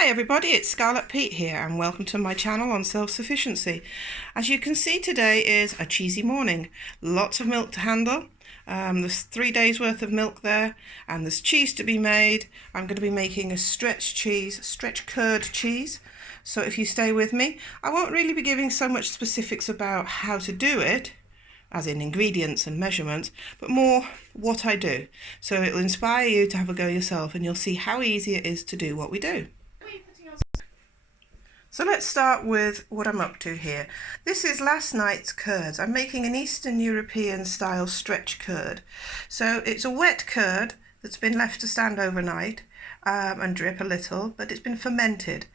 Hi everybody, it's Scarlet Peate here and welcome to my channel on self-sufficiency. As you can see, today is a cheesy morning. Lots of milk to handle. There's 3 days worth of milk there and there's cheese to be made. I'm going to be making a stretch curd cheese. So if you stay with me, I won't really be giving so much specifics about how to do it, as in ingredients and measurements, but more what I do. So it'll inspire you to have a go yourself and you'll see how easy it is to do what we do. So let's start with what I'm up to here. This is last night's curds. I'm making an Eastern European style stretch curd. So it's a wet curd that's been left to stand overnight and drip a little, but it's been fermented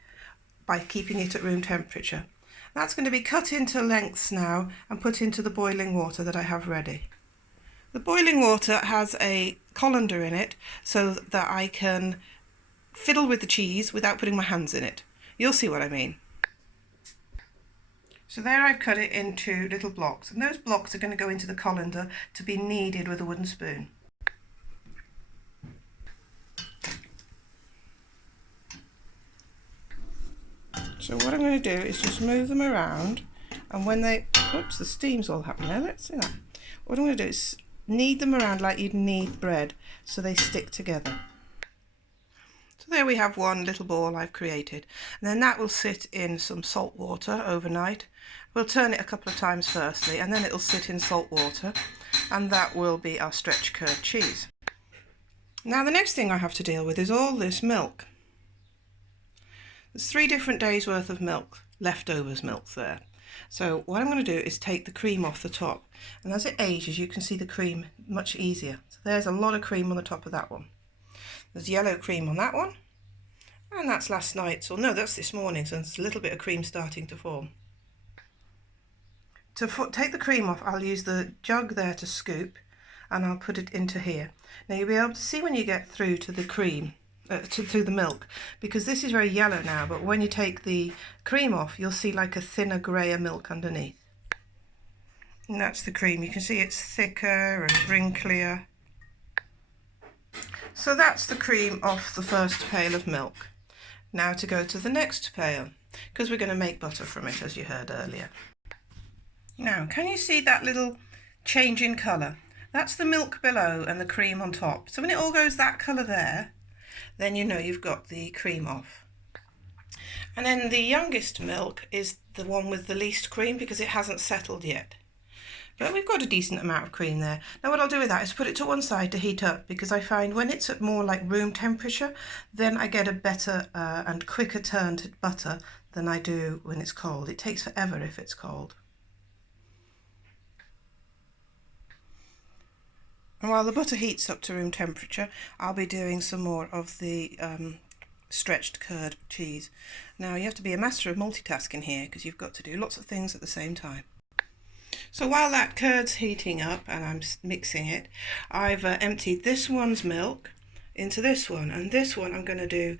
by keeping it at room temperature. That's going to be cut into lengths now and put into the boiling water that I have ready. The boiling water has a colander in it so that I can fiddle with the cheese without putting my hands in it. You'll see what I mean. So there I've cut it into little blocks, and those blocks are going to go into the colander to be kneaded with a wooden spoon. So what I'm going to do is just move them around, and when they, oops, the steam's all happening there, let's see that. What I'm going to do is knead them around like you'd knead bread so they stick together. So there we have one little ball I've created, and then that will sit in some salt water overnight. We'll turn it a couple of times firstly, and then it'll sit in salt water, and that will be our stretch curd cheese. Now the next thing I have to deal with is all this milk. There's 3 different days worth of milk, leftovers milk there. So what I'm going to do is take the cream off the top, and as it ages you can see the cream much easier. So there's a lot of cream on the top of that one. There's yellow cream on that one, and that's last night's, or no, that's this morning, so there's a little bit of cream starting to form. To take the cream off, I'll use the jug there to scoop, and I'll put it into here. Now you'll be able to see when you get through to the cream, through the milk, because this is very yellow now, but when you take the cream off, you'll see like a thinner, greyer milk underneath. And that's the cream. You can see it's thicker and wrinklier. So that's the cream off the first pail of milk. Now to go to the next pail, because we're going to make butter from it, as you heard earlier. Now, can you see that little change in colour? That's the milk below and the cream on top. So when it all goes that colour there, then you know you've got the cream off. And then the youngest milk is the one with the least cream because it hasn't settled yet. But we've got a decent amount of cream there. Now what I'll do with that is put it to one side to heat up, because I find when it's at more like room temperature, then I get a better and quicker turned butter than I do when it's cold. It takes forever if it's cold. And while the butter heats up to room temperature, I'll be doing some more of the stretched curd cheese. Now you have to be a master of multitasking here, because you've got to do lots of things at the same time. So while that curd's heating up and I'm mixing it, I've emptied this one's milk into this one, and this one I'm going to do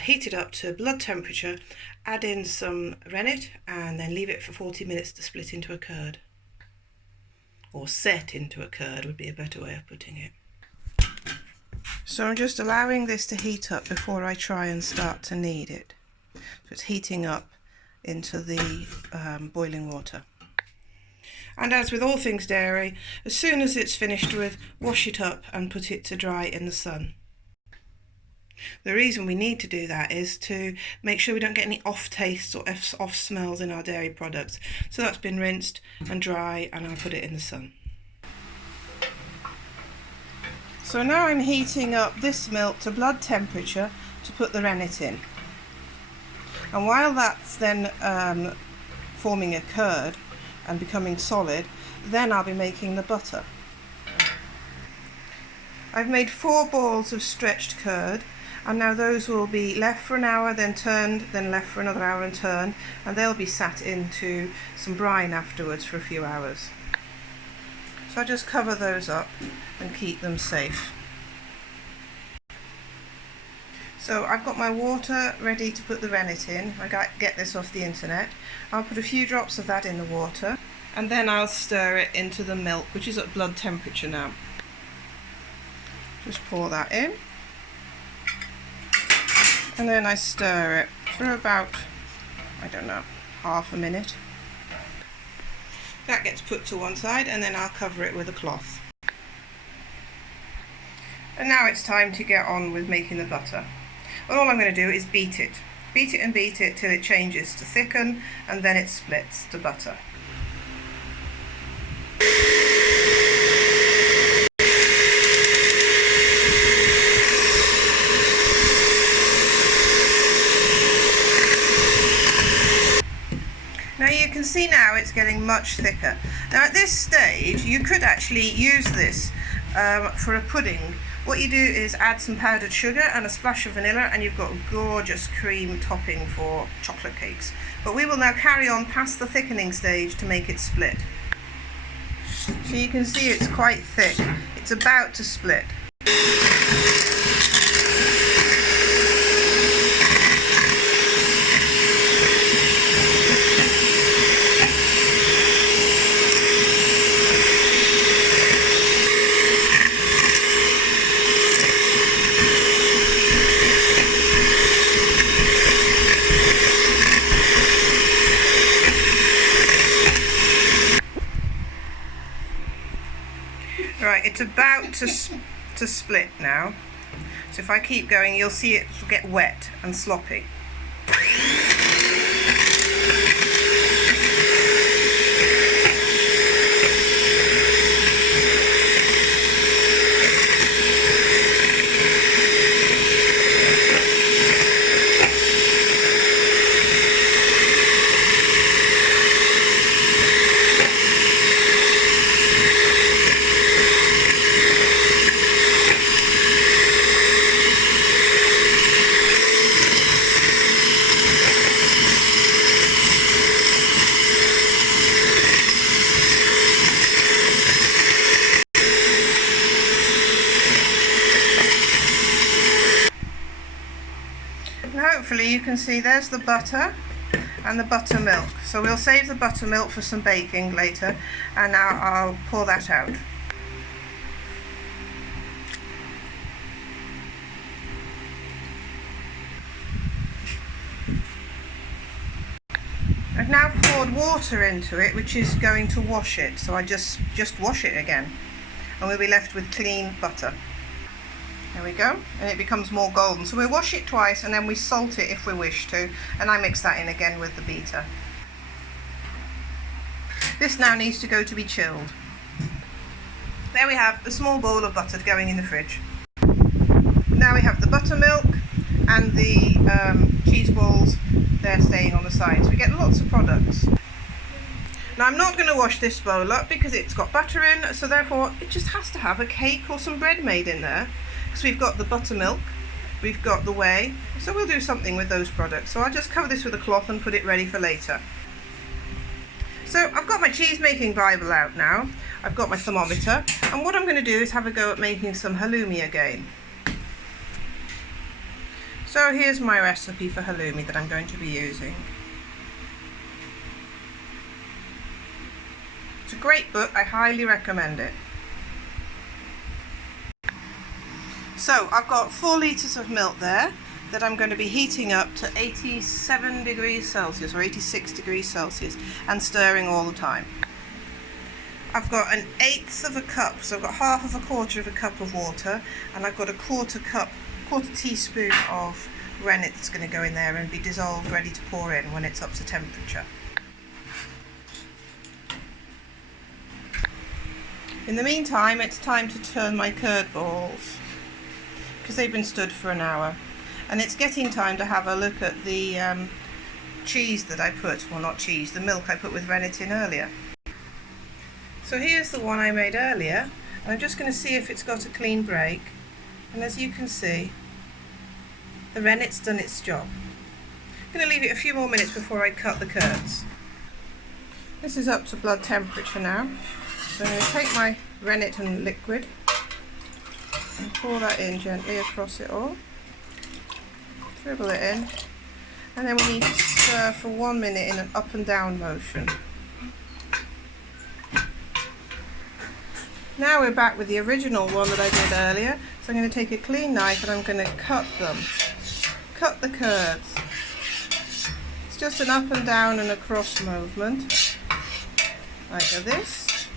heat it up to blood temperature, add in some rennet, and then leave it for 40 minutes to split into a curd. Or set into a curd would be a better way of putting it. So I'm just allowing this to heat up before I try and start to knead it. So it's heating up into the boiling water. And as with all things dairy, as soon as it's finished with, wash it up and put it to dry in the sun. The reason we need to do that is to make sure we don't get any off tastes or off smells in our dairy products. So that's been rinsed and dry, and I'll put it in the sun. So now I'm heating up this milk to blood temperature to put the rennet in. And while that's then forming a curd and becoming solid, then I'll be making the butter. I've made 4 balls of stretched curd, and now those will be left for an hour, then turned, then left for another hour and turned, and they'll be sat into some brine afterwards for a few hours. So I just cover those up and keep them safe. So I've got my water ready to put the rennet in. I get this off the internet. I'll put a few drops of that in the water, and then I'll stir it into the milk, which is at blood temperature now. Just pour that in. And then I stir it for about, I don't know, half a minute. That gets put to one side, and then I'll cover it with a cloth. And now it's time to get on with making the butter. And all I'm going to do is beat it. Beat it and beat it till it changes to thicken, and then it splits to butter. Now you can see now it's getting much thicker. Now at this stage you could actually use this for a pudding. What you do is add some powdered sugar and a splash of vanilla, and you've got a gorgeous cream topping for chocolate cakes. But we will now carry on past the thickening stage to make it split. So you can see it's quite thick. It's about to split. Right, it's about to split now. So if I keep going, you'll see it get wet and sloppy. Hopefully you can see there's the butter and the buttermilk. So we'll save the buttermilk for some baking later, and now I'll pour that out. I've now poured water into it, which is going to wash it. So I just wash it again, and we'll be left with clean butter. There we go, and it becomes more golden. So we'll wash it twice, and then we salt it if we wish to, and I mix that in again with the beater. This now needs to go to be chilled. There we have a small bowl of butter going in the fridge. Now we have the buttermilk and the cheese balls, they're staying on the side. So we get lots of products. Now I'm not going to wash this bowl up because it's got butter in, so therefore it just has to have a cake or some bread made in there. Because we've got the buttermilk, we've got the whey, so we'll do something with those products. So I'll just cover this with a cloth and put it ready for later. So I've got my cheese making Bible out now, I've got my thermometer, and what I'm going to do is have a go at making some halloumi again. So here's my recipe for halloumi that I'm going to be using. It's a great book, I highly recommend it. So I've got 4 litres of milk there that I'm going to be heating up to 87 degrees Celsius or 86 degrees Celsius and stirring all the time. I've got 1/8 of a cup, so I've got half of a quarter of a cup of water, and I've got a quarter teaspoon of rennet that's going to go in there and be dissolved, ready to pour in when it's up to temperature. In the meantime, it's time to turn my curd balls, because they've been stood for an hour, and it's getting time to have a look at the cheese that I put, well not cheese, the milk I put with rennet in earlier. So here's the one I made earlier, and I'm just going to see if it's got a clean break, and as you can see, the rennet's done its job. I'm going to leave it a few more minutes before I cut the curds. This is up to blood temperature now, so I'm going to take my rennet and liquid and pour that in gently across it all, dribble it in, and then we need to stir for 1 minute in an up and down motion. Now we're back with the original one that I did earlier, so I'm going to take a clean knife and I'm going to cut cut the curds. It's just an up and down and across movement, like this,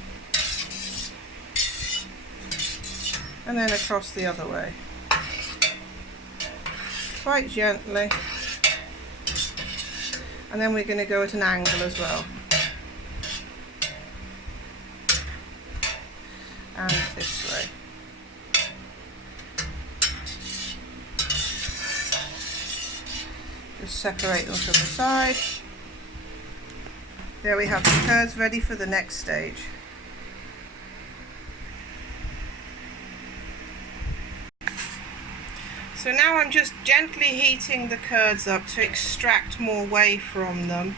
and then across the other way, quite gently, and then we're going to go at an angle as well, and this way. Just separate them from the side. There we have the curds ready for the next stage. So now I'm just gently heating the curds up to extract more whey from them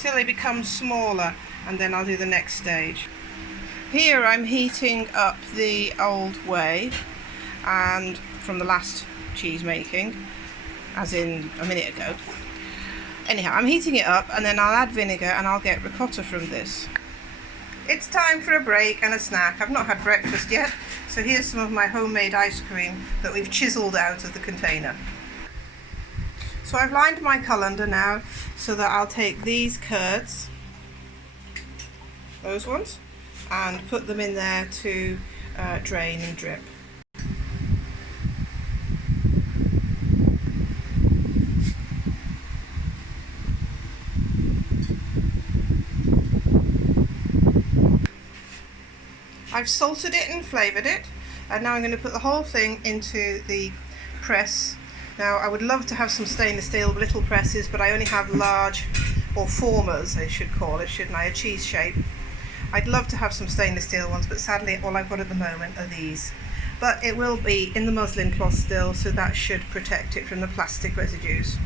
till they become smaller, and then I'll do the next stage. Here I'm heating up the old whey and from the last cheese making, as in a minute ago. Anyhow, I'm heating it up and then I'll add vinegar and I'll get ricotta from this. It's time for a break and a snack. I've not had breakfast yet, so here's some of my homemade ice cream that we've chiselled out of the container. So I've lined my colander now so that I'll take these curds, those ones, and put them in there to drain and drip. I've salted it and flavoured it, and now I'm going to put the whole thing into the press. Now I would love to have some stainless steel little presses, but I only have large, or formers I should call it, shouldn't I, a cheese shape. I'd love to have some stainless steel ones, but sadly all I've got at the moment are these. But it will be in the muslin cloth still, so that should protect it from the plastic residues.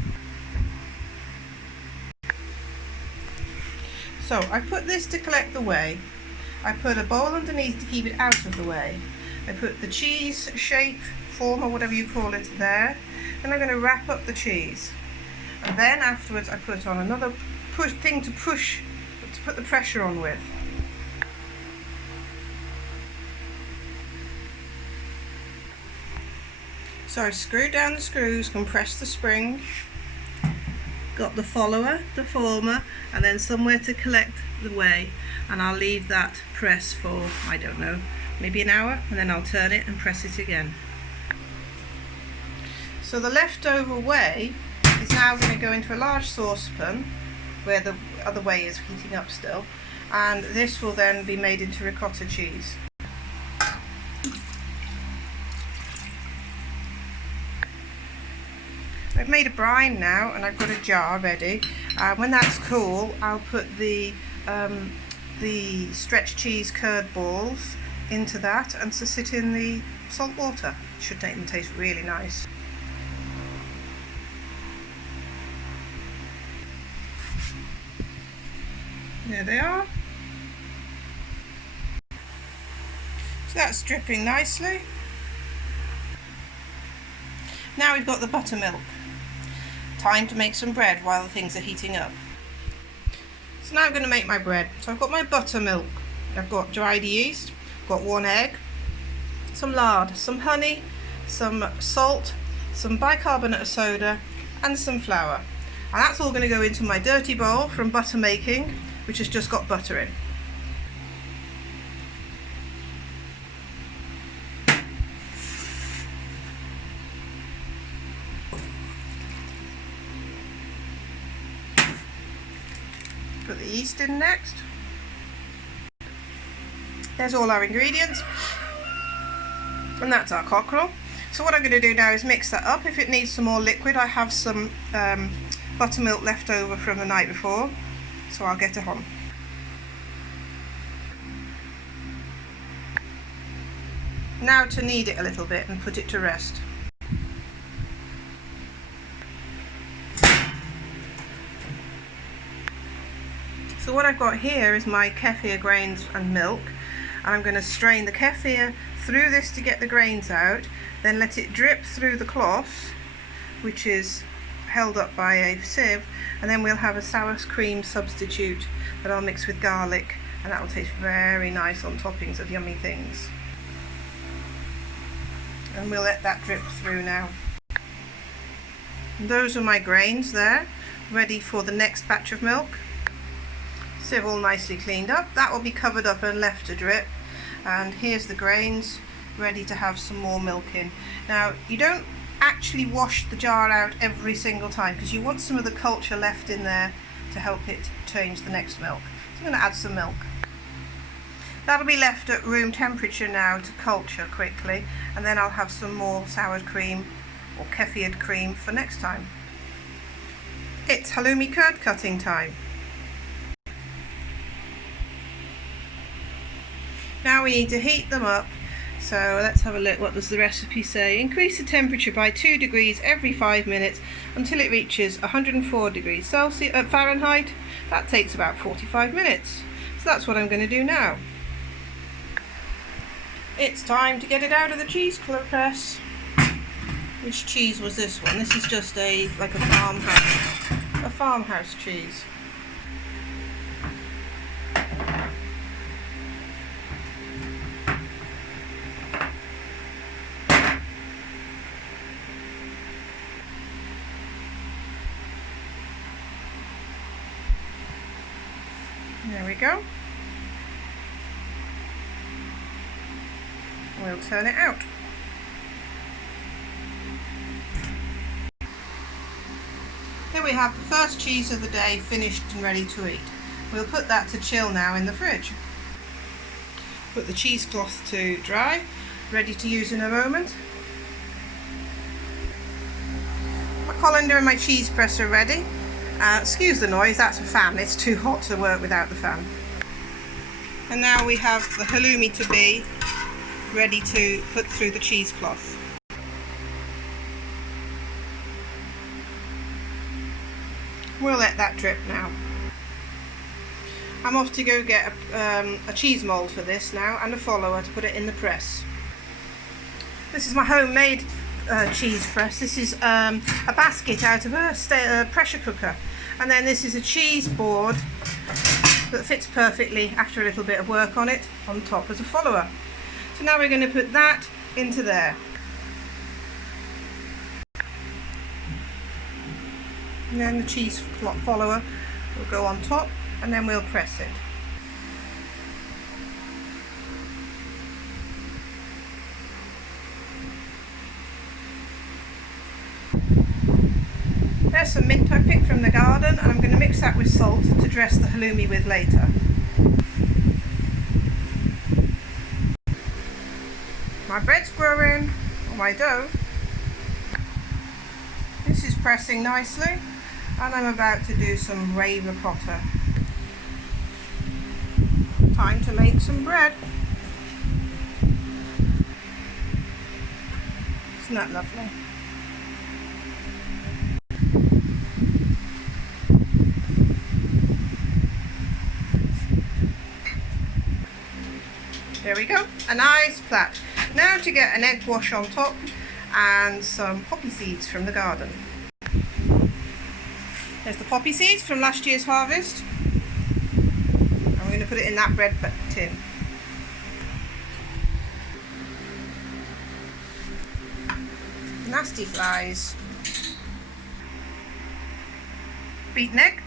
So I put this to collect the whey. I put a bowl underneath to keep it out of the way. I put the cheese shape, form, or whatever you call it there. Then I'm going to wrap up the cheese. And then afterwards I put on another thing to put the pressure on with. So I've screwed down the screws, compressed the spring, got the follower, the former, and then somewhere to collect the whey, and I'll leave that press for, I don't know, maybe an hour, and then I'll turn it and press it again. So the leftover whey is now going to go into a large saucepan where the other whey is heating up still, and this will then be made into ricotta cheese. I've made a brine now and I've got a jar ready. When that's cool, I'll put the stretched cheese curd balls into that and to sit in the salt water. It should make them taste really nice. There they are. So that's dripping nicely. Now we've got the buttermilk. Time to make some bread while the things are heating up. So now I'm going to make my bread. So I've got my buttermilk, I've got dried yeast, got 1 egg, some lard, some honey, some salt, some bicarbonate of soda, and some flour. And that's all going to go into my dirty bowl from butter making, which has just got butter in. Put the yeast in next. There's all our ingredients, and that's our cockerel. So what I'm going to do now is mix that up. If it needs some more liquid, I have some buttermilk left over from the night before, so I'll get it on. Now to knead it a little bit and put it to rest. So what I've got here is my kefir grains and milk, and I'm going to strain the kefir through this to get the grains out, then let it drip through the cloth, which is held up by a sieve, and then we'll have a sour cream substitute that I'll mix with garlic, and that will taste very nice on toppings of yummy things. And we'll let that drip through now. And those are my grains there, ready for the next batch of milk. Sieve all nicely cleaned up. That will be covered up and left to drip. And here's the grains ready to have some more milk in. Now, you don't actually wash the jar out every single time because you want some of the culture left in there to help it change the next milk. So I'm going to add some milk. That'll be left at room temperature now to culture quickly, and then I'll have some more soured cream or kefired cream for next time. It's halloumi curd cutting time. Now we need to heat them up, so let's have a look. What does the recipe say? Increase the temperature by 2 degrees every 5 minutes until it reaches 104 degrees Celsius Fahrenheit. That takes about 45 minutes. So that's what I'm going to do now. It's time to get it out of the cheese press. Which cheese was this one? This is just like a farmhouse cheese. There we go. We'll turn it out. Here we have the first cheese of the day finished and ready to eat. We'll put that to chill now in the fridge. Put the cheesecloth to dry, ready to use in a moment. My colander and my cheese press are ready. Excuse the noise, that's a fan. It's too hot to work without the fan. And now we have the halloumi to be ready to put through the cheesecloth. We'll let that drip now. I'm off to go get a cheese mould for this now and a follower to put it in the press. This is my homemade cheese press. This is a basket out of a pressure cooker, and then this is a cheese board that fits perfectly after a little bit of work on it on top as a follower. So now we're going to put that into there. And then the cheese follower will go on top, and then we'll press it. There's some mint I picked from the garden, and I'm going to mix that with salt to dress the halloumi with later. My bread's growing, or my dough. This is pressing nicely, and I'm about to do some ricotta. Time to make some bread. Isn't that lovely? There we go, a nice plat. Now to get an egg wash on top and some poppy seeds from the garden. There's the poppy seeds from last year's harvest. I'm going to put it in that bread tin. Nasty flies. Beaten egg.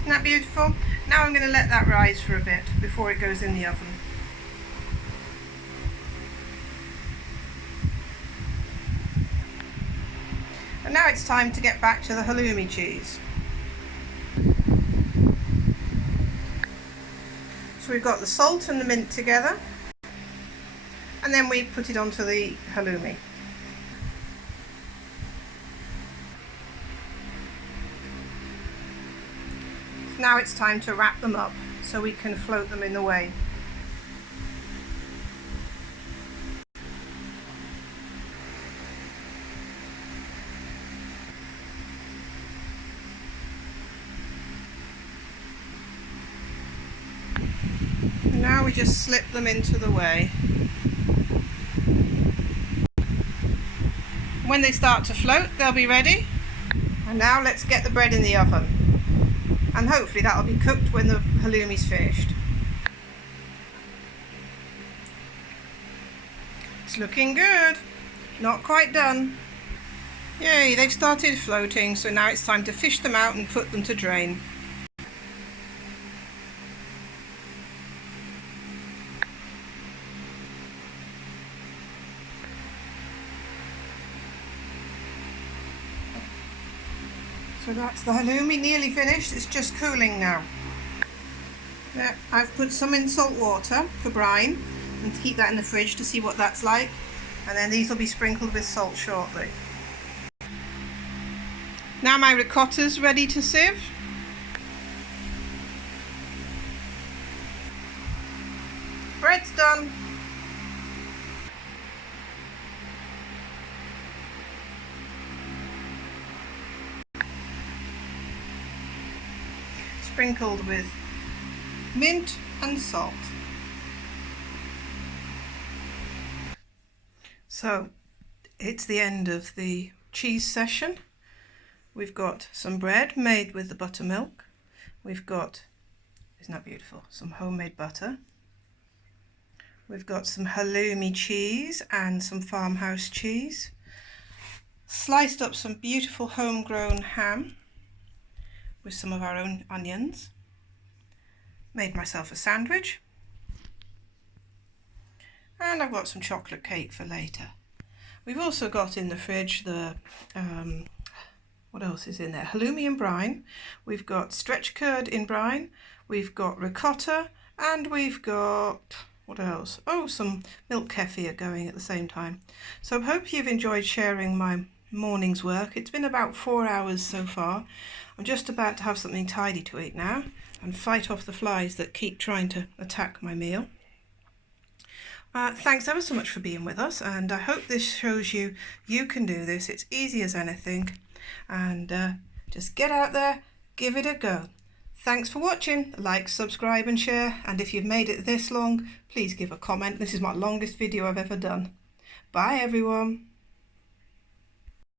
Isn't that beautiful? Now I'm going to let that rise for a bit before it goes in the oven. And now it's time to get back to the halloumi cheese. So we've got the salt and the mint together, and then we put it onto the halloumi. So now it's time to wrap them up so we can float them in the whey. Now we just slip them into the whey. When they start to float, they'll be ready. And now let's get the bread in the oven. And hopefully that'll be cooked when the halloumi's finished. It's looking good. Not quite done. Yay, they've started floating, so now it's time to fish them out and put them to drain. So that's the halloumi nearly finished, it's just cooling now. Yeah, I've put some in salt water for brine and to keep that in the fridge to see what that's like, and then these will be sprinkled with salt shortly. Now my ricotta's ready to sieve. Bread's done. Sprinkled with mint and salt. So it's the end of the cheese session. We've got some bread made with the buttermilk. We've got, isn't that beautiful, some homemade butter. We've got some halloumi cheese and some farmhouse cheese. Sliced up some beautiful homegrown ham with some of our own onions. Made myself a sandwich. And I've got some chocolate cake for later. We've also got in the fridge the, what else is in there? Halloumi in brine. We've got stretch curd in brine. We've got ricotta. And we've got, what else? Oh, some milk kefir going at the same time. So I hope you've enjoyed sharing my morning's work. It's been about 4 hours so far. I'm just about to have something tidy to eat now and fight off the flies that keep trying to attack my meal. Thanks ever so much for being with us, and I hope this shows you can do this. It's easy as anything, and just get out there, give it a go. Thanks for watching. Like, subscribe and share, and if you've made it this long, please give a comment. This is my longest video I've ever done. Bye everyone.